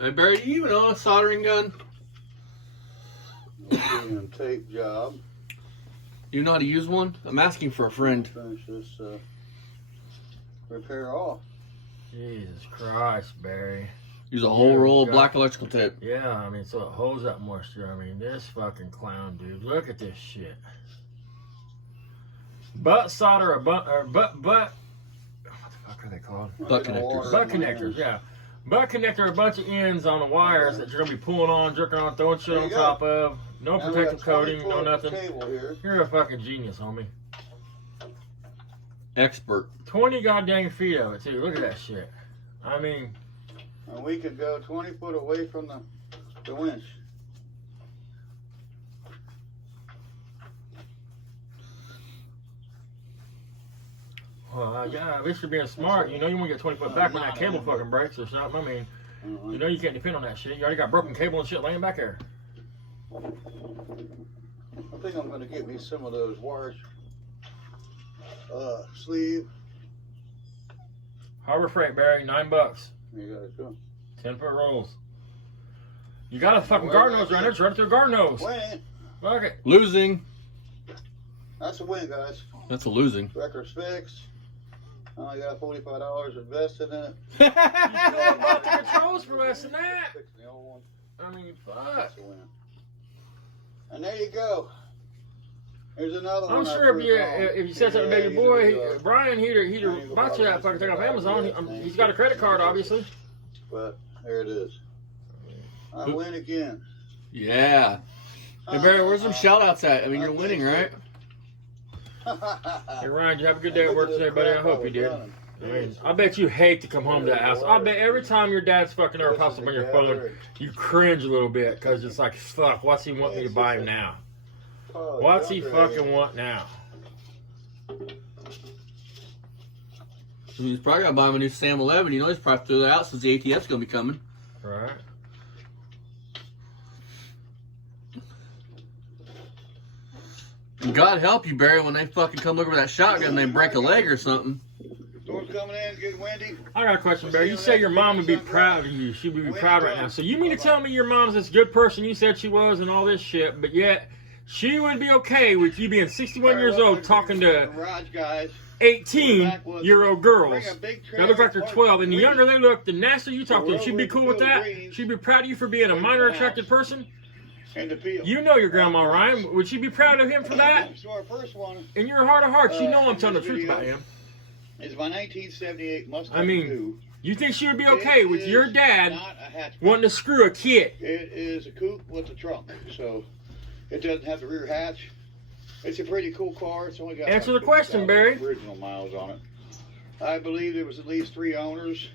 Hey, Barry, do you even own a soldering gun? Doing a tape job. Do you know how to use one? I'm asking for a friend. Finish this repair off. Jesus Christ, Barry. Use a whole roll of black electrical tape. Yeah, I mean, so it holds that moisture. I mean, this fucking clown, dude. Look at this shit. Butt solder or butt. What the fuck are they called? Butt connectors. Butt connectors, yeah. Butt connector, a bunch of ends on the wires that you're gonna be pulling on, jerking on, throwing shit on top of. No protective coating, no nothing. You're a fucking genius, homie. Expert. 20 goddamn feet of it, too. Look at that shit. I mean, and we could go 20 foot away from the winch. well, yeah, at least you're being smart. You know you want to get 20 foot back when that cable fucking breaks or something. I mean, you know you can't depend on that shit. You already got broken cable and shit laying back there. I think I'm going to get me some of those wires. Sleeve. Harbor Freight, Barry, $9. You got it, too. 10-foot rolls. You got a fucking guard nose right there. It's right through a guard nose. Win. Fuck it. Losing. That's a win, guys. That's a losing. Record's fixed. I only got $45 invested in it. You still bought the controls for less than that. Fixing the old one. I mean, fuck. That's a win. And there you go. Here's another one. I'm sure if you said something about your boy, Brian, he'd bought you that fucking thing off Amazon. He's got a credit card, obviously. But there it is. I win again. Yeah. Hey, Barry, where's some shout outs at? I mean, you're winning, right? Hey, Ryan, you have a good day at work today, buddy. I hope you did. I mean, I bet you hate to come home to that house. I bet every time your dad's fucking ever pops up on your phone, you cringe a little bit because it's like, fuck, what's he want me to buy him now? What's he fucking want now? He's probably gonna buy him a new Sam 11. You know, he's probably threw that out since the ATF's gonna be coming. Right. And God help you, Barry, when they fucking come looking for that shotgun and they break a leg or something. Storm's coming in, get windy. I got a question, Barry. You say your mom would be proud of you. She would be proud right now. So you mean to tell me your mom's this good person you said she was and all this shit, but yet she would be okay with you being 61 years old talking to 18-year-old girls that look like they're 12, and the younger they look, the nastier you talk to them. She'd be cool with that? She'd be proud of you for being a minor attracted person? You know your grandma, Ryan. Would she be proud of him for that? So our first one, in your heart of hearts, you know I'm telling the truth about him. It's my 1978 Mustang. I mean, you think she would be okay with your dad not a hatchback. wanting to screw a kid? It is a coupe with a trunk, so it doesn't have the rear hatch. It's a pretty cool car. It's only got Answer the question, Barry. Original miles on it. I believe there was at least 3 owners.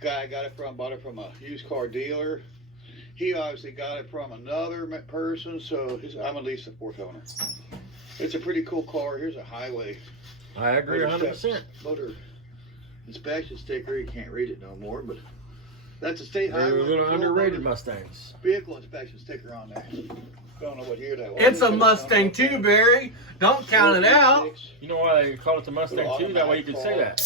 Guy bought it from a used car dealer. He obviously got it from another person, so I'm at least the 4th owner. It's a pretty cool car. Here's a highway. I agree 100%. Motor inspection sticker. You can't read it no more, but that's a state They're highway. a little underrated Mustangs. Vehicle inspection sticker on there. Don't know what year that was. It's a Mustang too, Barry. Don't count it out. You know why they call it the Mustang 2? That way you can say that.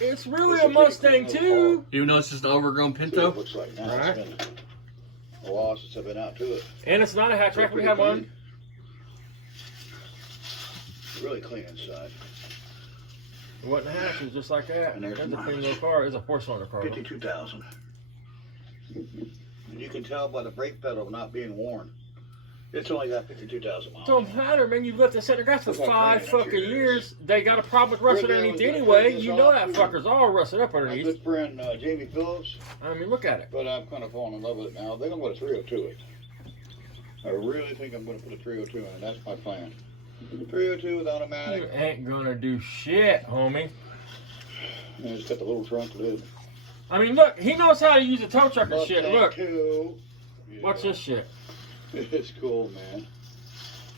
It's really a Mustang 2. Even though it's just an overgrown Pinto. It looks like now. Right. It's been a while since I've been out to it. And it's not a hatchback. We have one. Really clean inside. It wasn't a hatch. It was just like that. And there's That's a mine. clean little car. It's a 4-cylinder car. 52,000. And you can tell by the brake pedal not being worn. It's only got 52,000 miles. Don't matter, man. You've let the center gas for 5 fucking years. They got a problem with rusted underneath anyway. You know that fucker's all rusted up My underneath. good friend Jamie Phillips, I mean, look at it. but I'm kind of falling in love with it now. They're going to put a 302 in it. I really think I'm going to put a 302 in it. That's my plan. 302 with automatic. You ain't gonna do shit, homie. And it's got the little trunk lid. I mean, look, he knows how to use a tow truck and shit. Mustang Look, 2. what's this shit? It's cool, man.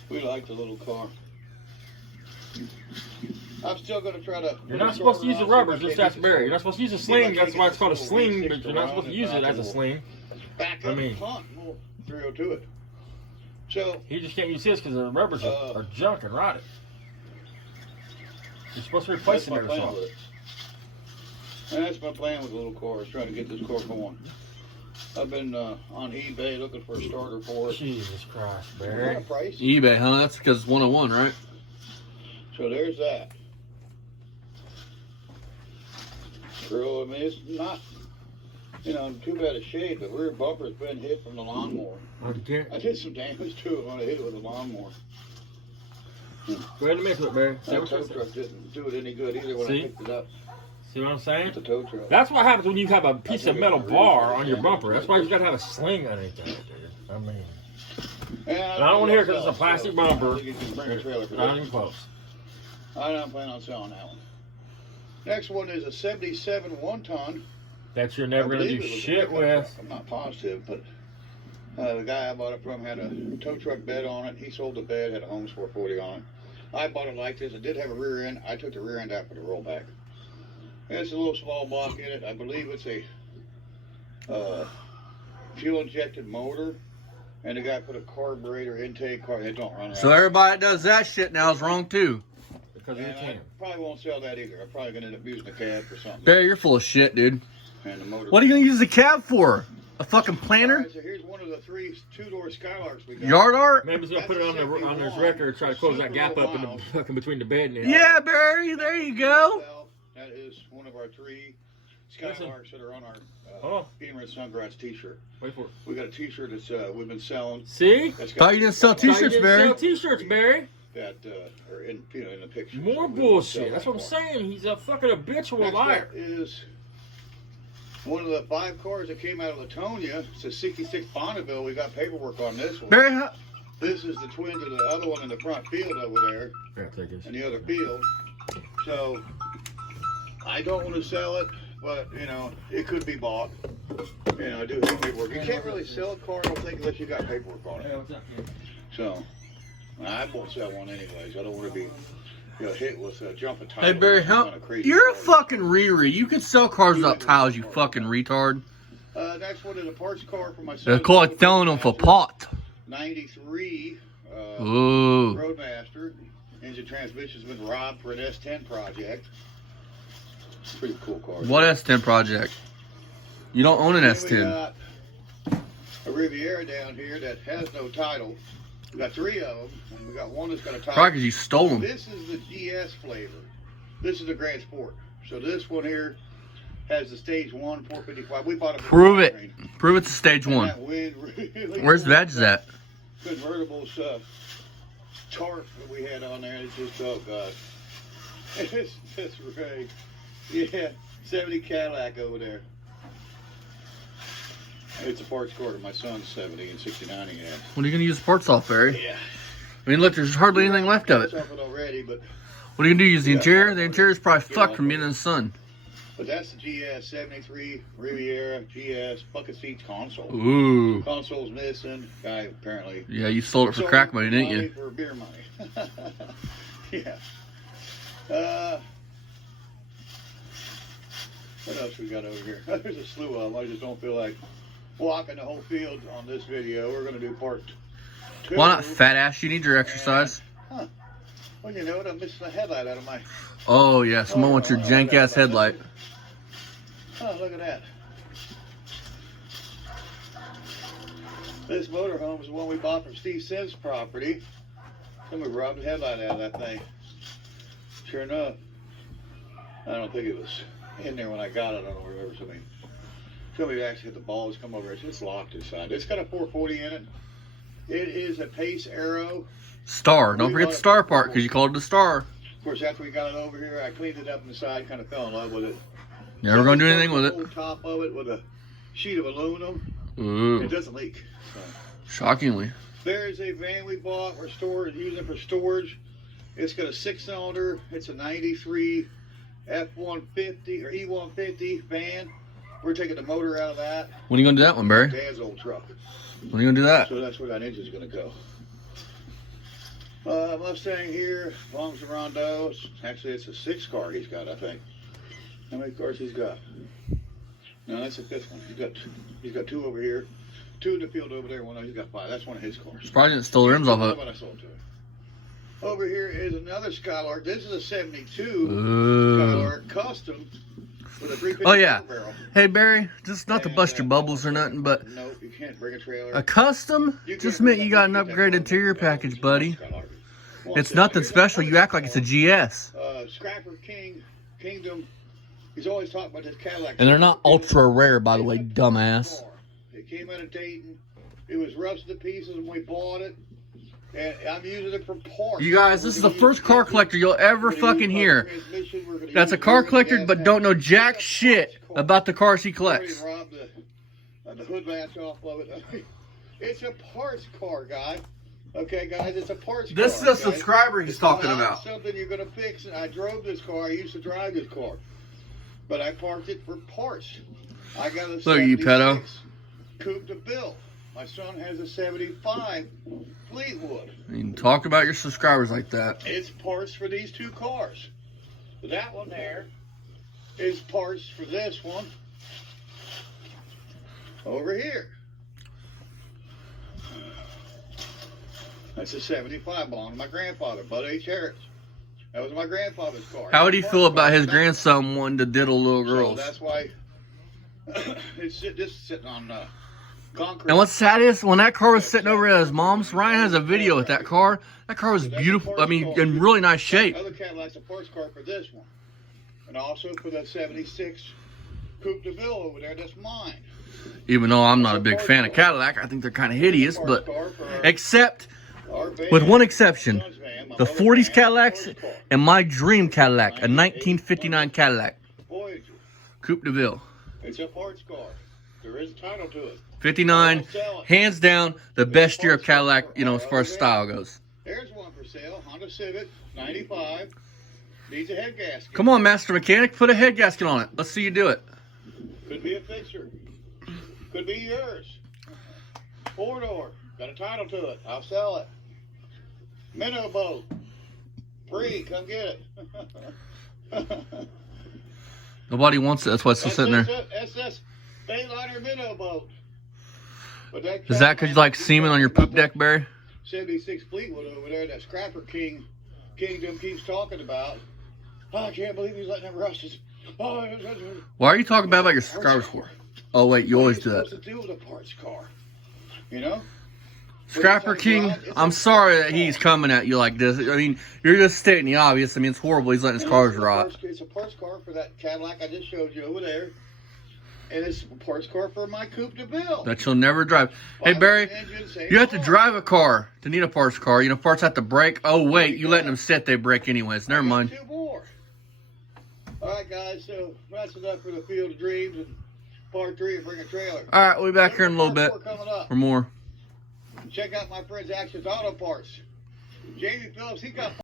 We like the little car. I'm still going to try to... You're not supposed to use the rubbers, just that's Barry. You're not supposed to use a sling, that's why it's called a sling, but you're not supposed to use it as a sling. Back I up mean- the front, we'll 302 it. So, He just can't use his because the rubbers are junk and rotted. You're supposed to replace that's them my every plan so with it. And that's my plan with the little car, is trying to get this car going. I've been on eBay looking for a starter for it. Jesus Christ, Kind Barry. of price. eBay, huh? That's because it's 101, right? So there's that. Girl, I mean, it's not, in too bad a shape. The rear bumper's been hit from the lawnmower. Okay. I did some damage to it when I hit it with a lawnmower. Go ahead and mix it, Barry. See That what tow I'm saying? truck didn't do it any good either when See? I picked it up. See what I'm saying? With the tow truck. That's what happens when you have a piece of metal bar on your bumper. That's why you got to have a sling underneath there, dude. I mean, And I don't want to hear it because it's a plastic I bumper. think you can bring a trailer for Not that. even close. I don't plan on selling that one. Next one is a 77 1-ton. That you're never I going to believe do it was a shit pickup with. truck. I'm not positive, but the guy I bought it from had a tow truck bed on it. He sold the bed, had a Homes 440 on it. I bought it like this. It did have a rear end. I took the rear end out for the rollback. It's a little small block in it. I believe it's a fuel injected motor. And the guy put a carburetor intake car. It don't run right. So everybody that does that shit now is wrong too. Because you And I can. probably won't sell that either. I'm probably gonna end up using the cab for something. Barry, you're full of shit, dude. And the motor. What are you gonna use the cab for? A fucking All planner? right, so here's one of the 3 2-door Skylarks we got. Yard art? Maybe he's going to put it on his record, try to close that gap up in the fucking between the bed and it. Yeah, Barry, there you go. Well, that is one of our 3 Skylarks that are on our Oh. Beamer and Sungrass t-shirt. Wait for it. We got a t-shirt that's we've been selling. See? That's Thought you didn't sell Thought you t-shirts, didn't Barry. sell t-shirts, Barry. That are in in the picture. More So we won't bullshit. sell That's that what I'm one. saying. He's a fucking habitual Next liar. up is one of the 5 cars that came out of Latonia. It's a 66 Bonneville. We got paperwork on this one. Barry, how, This is the twin to the other one in the front field over there, Yeah, take this. in the other field. So I don't want to sell it, but it could be bought. I do have paperwork. You can't really sell a car, I don't think, unless you got paperwork on Hey, it. what's up, kid? So I won't sell one anyways. I don't want to be hit with jumping tires. hey, Barry, how, you're a fucking Riri. You can sell cars without tires, you fucking retard. Next one is a parts car for my son. They're called throwing them for pot. 93 Ooh. Roadmaster. Engine transmission's been robbed for an S10 project. Pretty cool car. What S10 project? You don't own an Then S10. We got a Riviera down here that has no title. We got 3 of them, and we got one that's got a title. Probably because you stole them. This is the GS flavor. This is the Grand Sport. So this one here has the stage 1 455. We bought it. for Prove it. Train. Prove it's a stage And 1. that wind really Where's the badges at? Convertibles tarp that we had on there. It's just, oh god. It's just right. Yeah, 70 Cadillac over there. It's a parts car to my son's 70 and 69 he has. What are you going to use the parts off, Barry? Yeah. I mean, look, there's hardly anything left of it. It's off it already, but What are you going to do? Use the Yeah. interior? The interior's probably fucked from being in the sun. that's the GS 73 Riviera GS bucket seats console. Ooh. Console's missing. Guy apparently Yeah, you sold it for crack money, didn't you? For beer money. Yeah. What else we got over here? There's a slew of them. I just don't feel like walking the whole field on this video. We're going to do part 2. Why not, fat ass? You need your exercise. Well, you know what? I'm missing a headlight out of my... Oh, yeah. Someone wants your jank ass headlight. Oh, look at that. This motorhome is the one we bought from Steve Sims' property. Somebody robbed the headlight out of that thing. Sure enough. I don't think it was in there when I got it. I don't remember. Somebody actually hit the balls, come over. It's locked inside. It's got a 440 in it. It is a Pace Arrow. Star. Don't forget the star part because you called it a star. Of course, after we got it over here, I cleaned it up inside, kind of fell in love with it. Never going to do anything with The it. whole top of it with a sheet of aluminum. It Ooh. doesn't leak. So. Shockingly. There is a van we bought. We're using it for storage. It's got a 6-cylinder. It's a 93 F-150 or E-150 van. We're taking the motor out of that. When are you going to do that one, Barry? Dad's old truck. When are you going to do that? So that's where that engine's going to go. Mustang here belongs to Rondo. Actually, it's a 6-car he's got, I think. How many cars he's got? No, that's the 5th one. He's got 2 over here. 2 in the field over there. He's got 5. That's one of his cars. Probably didn't steal the rims off of That's it. what I sold to him. Over here is another Skylark. This is a 72 Ooh. Skylark custom. with a 350 Oh yeah. barrel. Hey Barry, just not to bust your bubbles or nothing, but No, you can't bring a trailer. a custom just meant you got an upgrade interior package, buddy. It's nothing special. You act like it's a GS. Scrapper Kingdom. He's always talking about this Cadillac. And they're not ultra rare, by the way, dumbass. It came out of Dayton. It was rusted to pieces when we bought it. And I'm using it for parts. You guys, this is the first car collector you'll ever fucking hear. That's a car collector, but don't know jack shit about the cars he collects. The hood latch off of it. It's a parts car, guy. Okay, guys, it's a parts car. This is a subscriber he's talking about. Something you're gonna fix. And I drove this car. I used to drive this car, but I parked it for parts. I got a Look at you, pedo. Coupe de Ville. My son has a 75 Fleetwood. You can talk about your subscribers like that. It's parts for these two cars. That one there is parts for this one over here. That's a 75 belonged to my grandfather, Bud H. Harris. That was my grandfather's car. How would he feel about his grandson wanting to diddle little girls? So that's why this is sitting on concrete. And what's sad is, when that car was sitting over at his mom's, Ryan has a video with that car. That car was beautiful. I mean, in really nice shape. Other Cadillac's a parts car for this one. And also for the 76 Coupe de Ville over there, that's mine. Even though I'm not a big fan of Cadillac, I think they're kind of hideous, but except with one exception, the 40s Cadillacs and my dream Cadillac, a 1959 Cadillac. Voyager. Coupe de Ville. It's a parts car. There is a title to it. 59, hands down, the best year of Cadillac, you know, as far as style goes. There's one for sale, Honda Civic, 95. Needs a head gasket. Come on, master mechanic, put a head gasket on it. Let's see you do it. Could be a fixture. Could be yours. 4-door. Got a title to it. I'll sell it. Minnow boat. Free. Come get it. Nobody wants it. That's why it's still sitting there. SS Bayliner minnow boat. But Is that because you like semen on your poop deck, Barry? 76 Fleetwood over there that Scrapper Kingdom keeps talking about. Oh, I can't believe he's letting them rust his. Oh, Why are you talking bad about your subscribers for? Oh, wait, you always do that. What's to do with a parts car? You know? Scrapper King, I'm sorry that he's coming at you like this. I mean, you're just stating the obvious. I mean, it's horrible he's letting his cars rot. It's a parts car for that Cadillac I just showed you over there. And it's a parts car for my Coupe de Ville. That you'll never drive. Hey, Barry, you have to drive a car to need a parts car. You know, parts have to break. Oh, wait, you letting them sit, they break anyways. Never mind. 2 more. All right, guys, so that's enough for the Field of Dreams. And part 3, bring a trailer. All right, we'll be back here in a little bit. Or more. Check out my friend's Actions Auto Parts. Jamie Phillips, he got